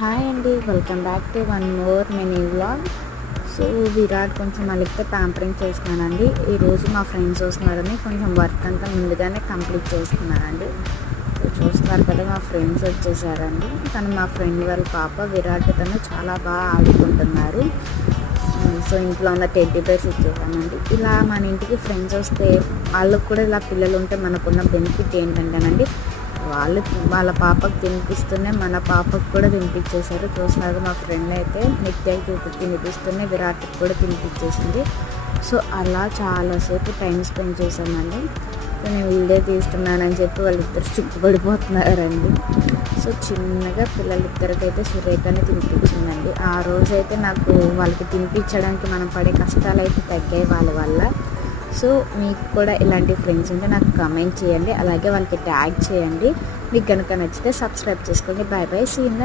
Hi అండి, welcome back to one more mini vlog. So Virat కొంచెం మళ్ళీ ప్యాంపరింగ్ చేస్తున్నానండి. ఈరోజు మా ఫ్రెండ్స్ వస్తున్నారని కొంచెం వర్క్ అంతా ముందుగానే కంప్లీట్ చేసుకున్నానండి. సో చూస్తున్నారు కదా, మా ఫ్రెండ్స్ వచ్చేసారండి. తను మా ఫ్రెండ్ వాళ్ళ పాప విరాట్ తను చాలా బాగా ఆడుకుంటున్నారు. సో ఇంట్లో ఉన్న టెడ్డీ బేర్స్ ఇచ్చేసానండి. ఇలా మన ఇంటికి ఫ్రెండ్స్ వస్తే వాళ్ళకు కూడా ఇలా పిల్లలు ఉంటే మనకున్న బెనిఫిట్ ఏంటంటేనండి, వాళ్ళ పాపకు తినిపిస్తూనే మన పాపకు కూడా తినిపించేశారు. చూస్తున్నారు, మా ఫ్రెండ్ అయితే నిత్యకి తినిపిస్తూనే విరాట్కి కూడా తినిపించేసింది. సో అలా చాలాసేపు టైం స్పెండ్ చేశామండి. సో నేను వీడియో తీస్తున్నానని చెప్పి వాళ్ళిద్దరు సిగ్గుపడిపోతున్నారండి. సో చిన్నగా పిల్లలిద్దరికైతే సురేఖని తినిపించిందండి. ఆ రోజైతే నాకు వాళ్ళకి తినిపించడానికి మనం పడే కష్టాలు అయితే తగ్గాయి వాళ్ళ వల్ల. సో మీకు కూడా ఇలాంటి ఫ్రెండ్స్ ఉంటే నాకు కామెంట్ చేయండి, అలాగే వాళ్ళకి ట్యాగ్ చేయండి. మీకు కనుక నచ్చితే సబ్స్క్రైబ్ చేసుకోండి. Bye bye, see you in the